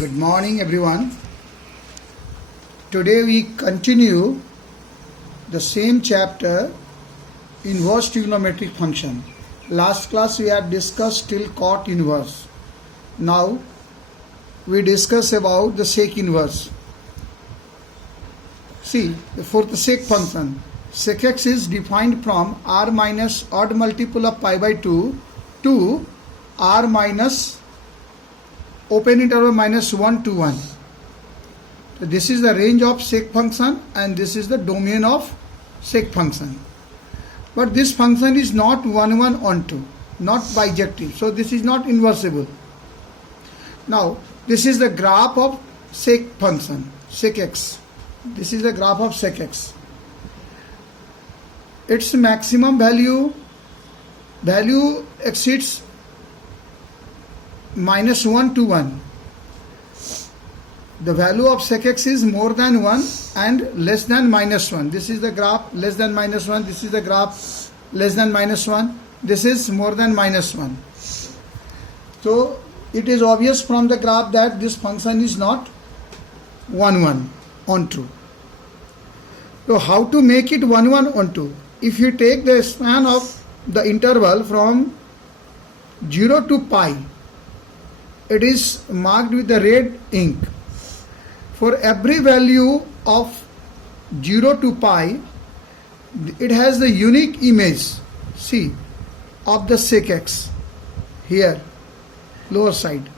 Good morning, everyone. Today we continue the same chapter, inverse trigonometric function. Last class we had discussed till cot inverse. Now we discuss about the sec inverse. See, for the sec function, sec x is defined from r minus odd multiple of pi by 2 to r minus open interval minus 1 to 1. So this is the range of sec function and this is the domain of sec function. But this function is not 1 1 on 2, not bijective. So this is not inversible. Now this is the graph of sec function, sec x. This is the graph of sec x. Its maximum value exceeds minus 1 to 1. The value of sec x is more than 1 and less than minus 1. This is the graph less than minus 1. This is the graph less than minus 1. This is more than minus 1. So it is obvious from the graph that this function is not 1 1 on 2. So how to make it 1 1 on 2? If you take the span of the interval from 0 to pi, it is marked with the red ink. For every value of 0 to pi, it has the unique image, see, of the sec x. Here, lower side,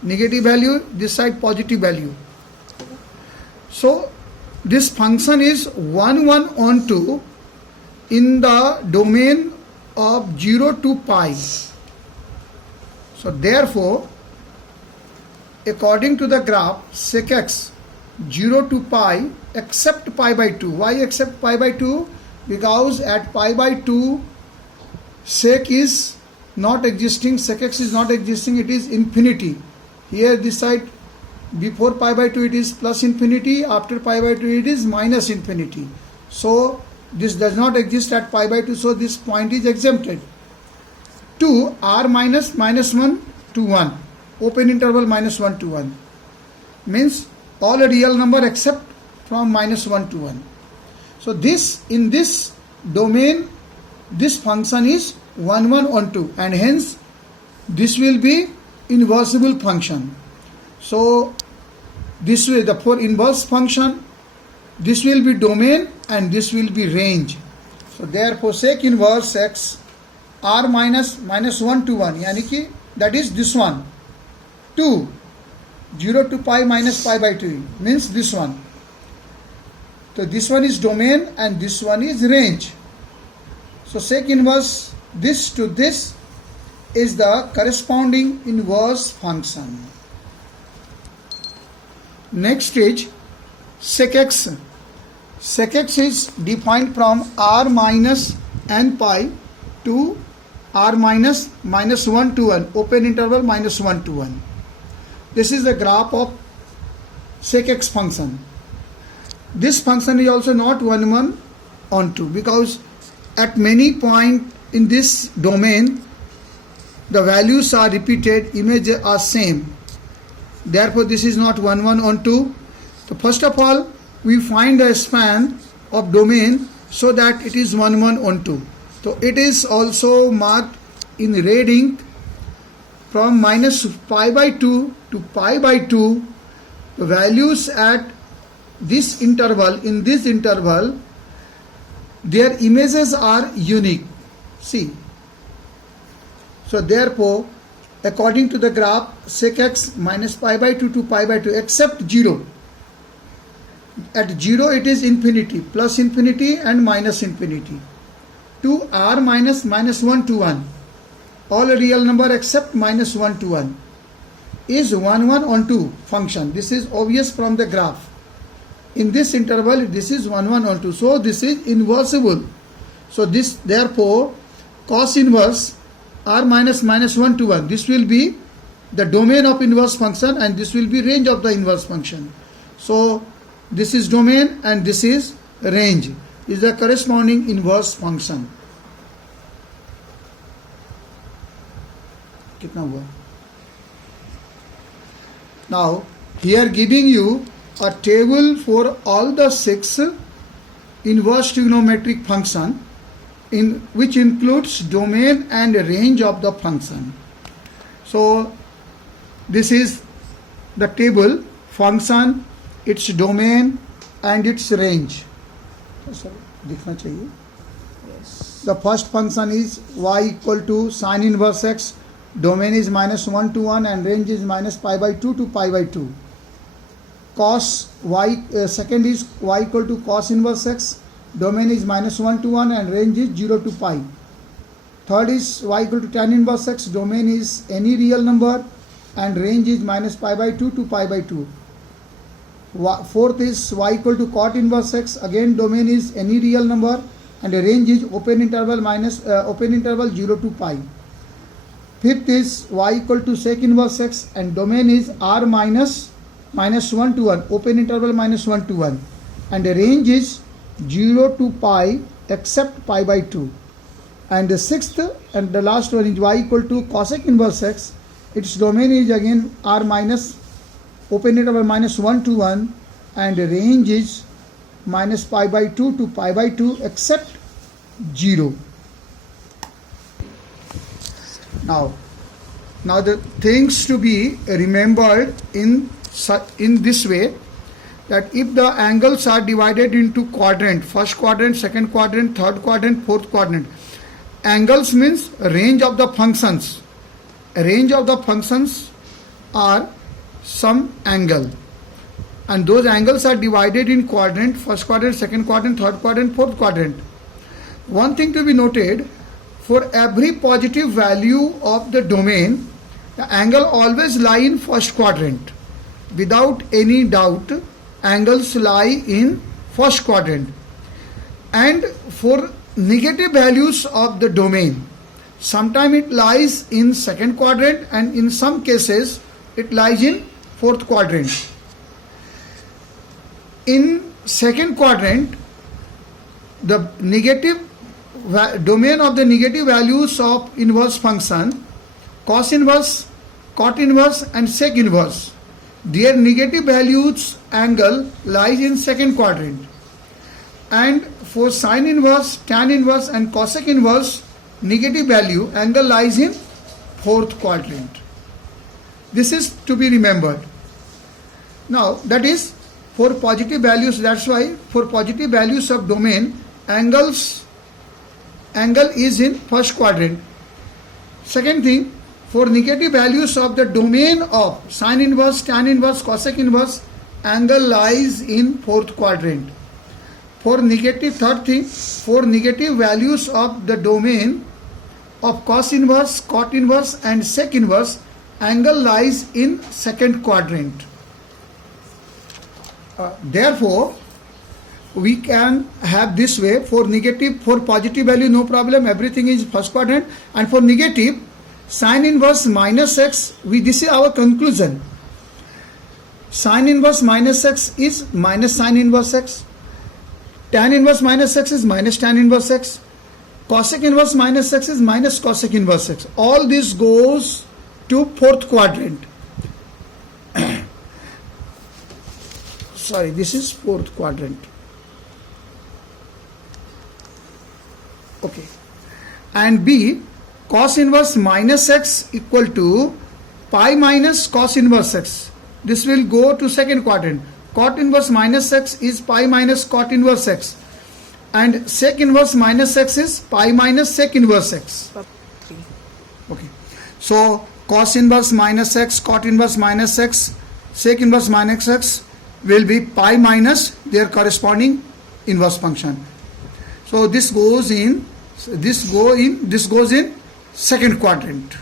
negative value, this side positive value. So this function is 1 1 on 2 in the domain of 0 to pi. So therefore, according to the graph, sec x 0 to pi except pi by 2. Why except pi by 2? Because at pi by 2 sec is not existing, sec x is not existing, it is infinity. Here this side before pi by 2 it is plus infinity, after pi by 2 it is minus infinity. So this does not exist at pi by 2, so this point is exempted. 2 r minus minus 1 to 1. Open interval minus 1 to 1 means all real number except from minus 1 to 1. So this, in this domain, this function is 1 1 on 2 and hence this will be inversible function. So this way, the for inverse function, this will be domain and this will be range. So therefore sec inverse x r minus minus 1 to 1, yani ki that is this one. 2 0 to pi minus pi by 2 means this one. So this one is domain and this one is range. So sec inverse this to this is the corresponding inverse function. Next is sec x. Sec x is defined from r minus n pi to r minus minus 1 to 1, open interval minus 1 to 1. This is the graph of sec x function. This function is also not 1 1 on 2 because at many points in this domain the values are repeated, images are same. Therefore this is not 1 1 on 2. So first of all we find the span of domain so that it is 1 1 on 2. So it is also marked in red ink from minus pi by 2 to pi by 2. The values at this interval, in this interval, their images are unique. See. So therefore, according to the graph, sec x minus pi by 2 to pi by 2 except 0. At 0 it is infinity, plus infinity and minus infinity. To r minus minus 1 to 1. All real number except minus 1 to 1 is 1 1 on 2 function. This is obvious from the graph. In this interval this is 1 1 on 2. So this is inversible. So this therefore cos inverse r minus minus 1 to 1. This will be the domain of inverse function and this will be range of the inverse function. So this is domain and this is range, is the corresponding inverse function. कितना हुआ? Now here giving you a table for all the 6 inverse trigonometric function in which includes domain and range of the function. So this is the table, function, its domain and its range. दिखना चाहिए. The first function is y equal to sine inverse x, domain is -1 to 1 and range is -π/2 to π/2. Cos y, second is y equal to cos inverse x, domain is -1 to 1 and range is 0 to pi. Third is y equal to tan inverse x, domain is any real number and range is -π/2 to pi/2. Fourth is y equal to cot inverse x, again domain is any real number and the range is open interval 0 to pi. Fifth is y equal to sec inverse x and domain is r -1 to 1, open interval -1 to 1 and the range is 0 to pi except π/2. And the sixth and the last one is y equal to cosec inverse x, its domain is again r minus open interval -1 to 1 and the range is -π/2 to π/2 except 0. Now the things to be remembered in this way, that if the angles are divided into quadrant, first quadrant, second quadrant, third quadrant, fourth quadrant, angles means range of the functions. Range of the functions are some angle and those angles are divided in quadrant, first quadrant, second quadrant, third quadrant, fourth quadrant. One thing to be noted, for every positive value of the domain, the angle always lie in first quadrant. Without any doubt, angles lie in first quadrant. And for negative values of the domain, sometimes it lies in second quadrant and in some cases it lies in fourth quadrant. In second quadrant, the negative domain of the negative values of inverse function, cos inverse, cot inverse and sec inverse, their negative values angle lies in second quadrant. And for sine inverse, tan inverse and cosec inverse, negative value angle lies in fourth quadrant. This is to be remembered. Now that is for positive values, that's why for positive values of domain, angle is in first quadrant. Second thing, for negative values of the domain of sine inverse, tan inverse, cosec inverse, angle lies in fourth quadrant. For negative, third thing, for negative values of the domain of cos inverse, cot inverse and sec inverse, angle lies in second quadrant. Therefore, we can have this way, for negative, for positive value no problem, everything is first quadrant, and for negative, sine inverse minus x, this is our conclusion. Sine inverse minus x is minus sine inverse x, tan inverse minus x is minus tan inverse x, cosec inverse minus x is minus cosec inverse x. All this goes to fourth quadrant. Sorry, this is fourth quadrant. Okay. And B, cos inverse minus x equal to pi minus cos inverse x. This will go to second quadrant. Cot inverse minus x is pi minus cot inverse x. And sec inverse minus x is pi minus sec inverse x. Okay. So cos inverse minus x, cot inverse minus x, sec inverse minus x will be pi minus their corresponding inverse function. So this goes in second quadrant.